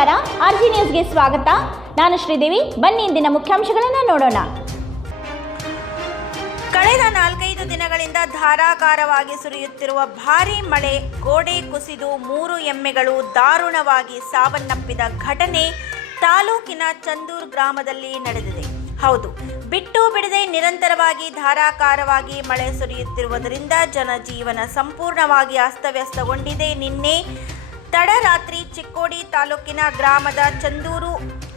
ನಮಸ್ಕಾರ. R G ನ್ಯೂಸ್ಗೆ ಸ್ವಾಗತ. ನಾನು ಶ್ರೀದೇವಿ. ಬನ್ನಿ ಇಂದಿನ ಮುಖ್ಯಾಂಶಗಳನ್ನು ನೋಡೋಣ. ಕಳೆದ ನಾಲ್ಕೈದು ದಿನಗಳಿಂದ ಧಾರಾಕಾರವಾಗಿ ಸುರಿಯುತ್ತಿರುವ ಭಾರಿ ಮಳೆ, ಗೋಡೆ ಕುಸಿದು ಮೂರು ಎಮ್ಮೆಗಳು ದಾರುಣವಾಗಿ ಸಾವನ್ನಪ್ಪಿದ ಘಟನೆ ತಾಲೂಕಿನ ಚಂದೂರ್ ಗ್ರಾಮದಲ್ಲಿ ನಡೆದಿದೆ. ಹೌದು, ಬಿಟ್ಟು ಬಿಡದೆ ನಿರಂತರವಾಗಿ ಧಾರಾಕಾರವಾಗಿ ಮಳೆ ಸುರಿಯುತ್ತಿರುವುದರಿಂದ ಜನಜೀವನ ಸಂಪೂರ್ಣವಾಗಿ ಅಸ್ತವ್ಯಸ್ತಗೊಂಡಿದೆ. ನಿನ್ನೆ ತಡರಾತ್ರಿ ಚಿಕ್ಕೋಡಿ ತಾಲೂಕಿನ ಗ್ರಾಮದ ಚಂದೂರು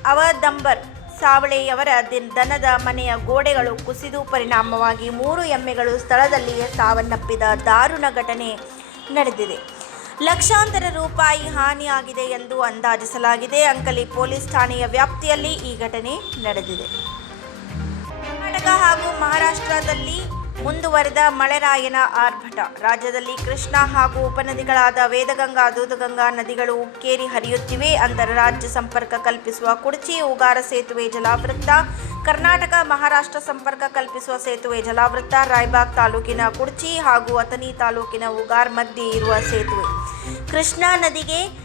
ಅವದಂಬರ್ ಸಾವಳೆಯವರ ದಿನ್- ದನದ ಮನೆಯ ಗೋಡೆಗಳು ಕುಸಿದು ಪರಿಣಾಮವಾಗಿ ಮೂರು ಎಮ್ಮೆಗಳು ಸ್ಥಳದಲ್ಲಿಯೇ ಸಾವನ್ನಪ್ಪಿದ ದಾರುಣ ಘಟನೆ ನಡೆದಿದೆ. ಲಕ್ಷಾಂತರ ರೂಪಾಯಿ ಹಾನಿಯಾಗಿದೆ ಎಂದು ಅಂದಾಜಿಸಲಾಗಿದೆ. ಅಂಕಲಿ ಪೊಲೀಸ್ ಠಾಣೆಯ ವ್ಯಾಪ್ತಿಯಲ್ಲಿ ಈ ಘಟನೆ ನಡೆದಿದೆ. ಕರ್ನಾಟಕ ಹಾಗೂ ಮಹಾರಾಷ್ಟ್ರದಲ್ಲಿ ಮುಂದುವರೆದ ಮಳೆರಾಯನ ಆರ್ಭಟ. ರಾಜ್ಯದಲ್ಲಿ ಕೃಷ್ಣ ಹಾಗೂ ಉಪನದಿಗಳಾದ ವೇದಗಂಗಾ, ದೂದಗಂಗಾ ನದಿಗಳು ಉಕ್ಕೇರಿ ಹರಿಯುತ್ತಿವೆ ಅಂತರ ರಾಜ್ಯ ಸಂಪರ್ಕ ಕಲ್ಪಿಸುವ ಕುಡಚಿ, ಉಗಾರ ಸೇತುವೆ ಜಲಾವೃತ್ತ, ಕರ್ನಾಟಕ ಮಹಾರಾಷ್ಟ್ರ ಸಂಪರ್ಕ ಕಲ್ಪಿಸುವ ಸೇತುವೆ ಜಲಾವೃತ್ತ, ರಾಯ್ಬಾಗ್ ತಾಲೂಕಿನ ಕುಡಚಿ ಹಾಗೂ ಅಥಣಿ ತಾಲೂಕಿನ ಉಗಾರ್ ಮಧ್ಯೆ ಇರುವ ಸೇತುವೆ. ಕೃಷ್ಣಾ ನದಿಗೆ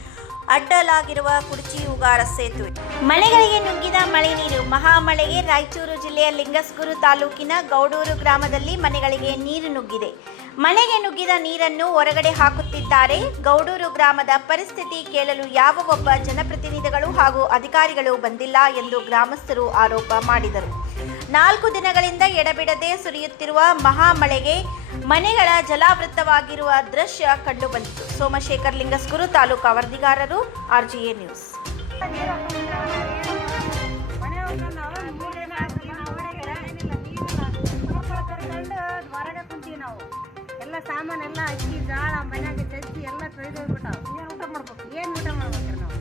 ಅಡ್ಡಲಾಗಿರುವ ಕುಡಚಿ ಉಗಾರ ಸೇತುವೆ. ಮಳೆಗಳಿಗೆ ನುಗ್ಗಿದ ಮಳೆ ನೀರು. ಮಹಾಮಳೆಗೆ ರಾಯಚೂರು ಜಿಲ್ಲೆಯ ಲಿಂಗಸ್ಗೂರು ತಾಲೂಕಿನ ಗೌಡೂರು ಗ್ರಾಮದಲ್ಲಿ ಮನೆಗಳಿಗೆ ನೀರು ನುಗ್ಗಿದೆ. ಮಳೆಗೆ ನುಗ್ಗಿದ ನೀರನ್ನು ಹೊರಗಡೆ ಹಾಕುತ್ತಿದ್ದಾರೆ. ಗೌಡೂರು ಗ್ರಾಮದ ಪರಿಸ್ಥಿತಿ ಕೇಳಲು ಯಾವ ಒಬ್ಬ ಜನಪ್ರತಿನಿಧಿಗಳು ಹಾಗೂ ಅಧಿಕಾರಿಗಳು ಬಂದಿಲ್ಲ ಎಂದು ಗ್ರಾಮಸ್ಥರು ಆರೋಪ ಮಾಡಿದರು. ನಾಲ್ಕು ದಿನಗಳಿಂದ ಎಡಬಿಡದೆ ಸುರಿಯುತ್ತಿರುವ ಮಹಾಮಳೆಗೆ ಮನೆಗಳ ಜಲಾವೃತವಾಗಿರುವ ದೃಶ್ಯ ಕಂಡುಬಂದಿತು. ಸೋಮಶೇಖರ್ ಲಿಂಗಸ್ಗುರು, ತಾಲೂಕಾ ವರದಿಗಾರರು ಆರ್ಜಿಎ ನ್ಯೂಸ್. ಎಲ್ಲ ಸಾಮಾನು ಎಲ್ಲ ಅಕ್ಕಿ ಜಾಳ ಮನ್ಯಾಗ ಚಚ್ಚಿ ಎಲ್ಲ ತೊಯ್ದು ಹೋಗ್ಬಿಟ್ಟಾವ. ಏನು ಊಟ ಮಾಡ್ಬೇಕು? ಏನು ಊಟ ಮಾಡ್ಬೇಕ್ರಿ ನಾವು?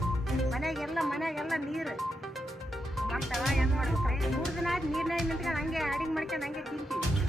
ಮನೆಗೆಲ್ಲ ಮನೆಗೆಲ್ಲ ನೀರು. ಮಾಡ್ತಾವ ಏನು ಮಾಡ್ಬೇಕ್ರಿ ನೀರ್ನಾಗ ನಿಂತ್ಕೊಂಡು ಹಂಗೆ ಆಡಿಂಗ್ ಮಾಡ್ಕೊಂಡು ಹಂಗೆ ತಿಂತೀವಿ.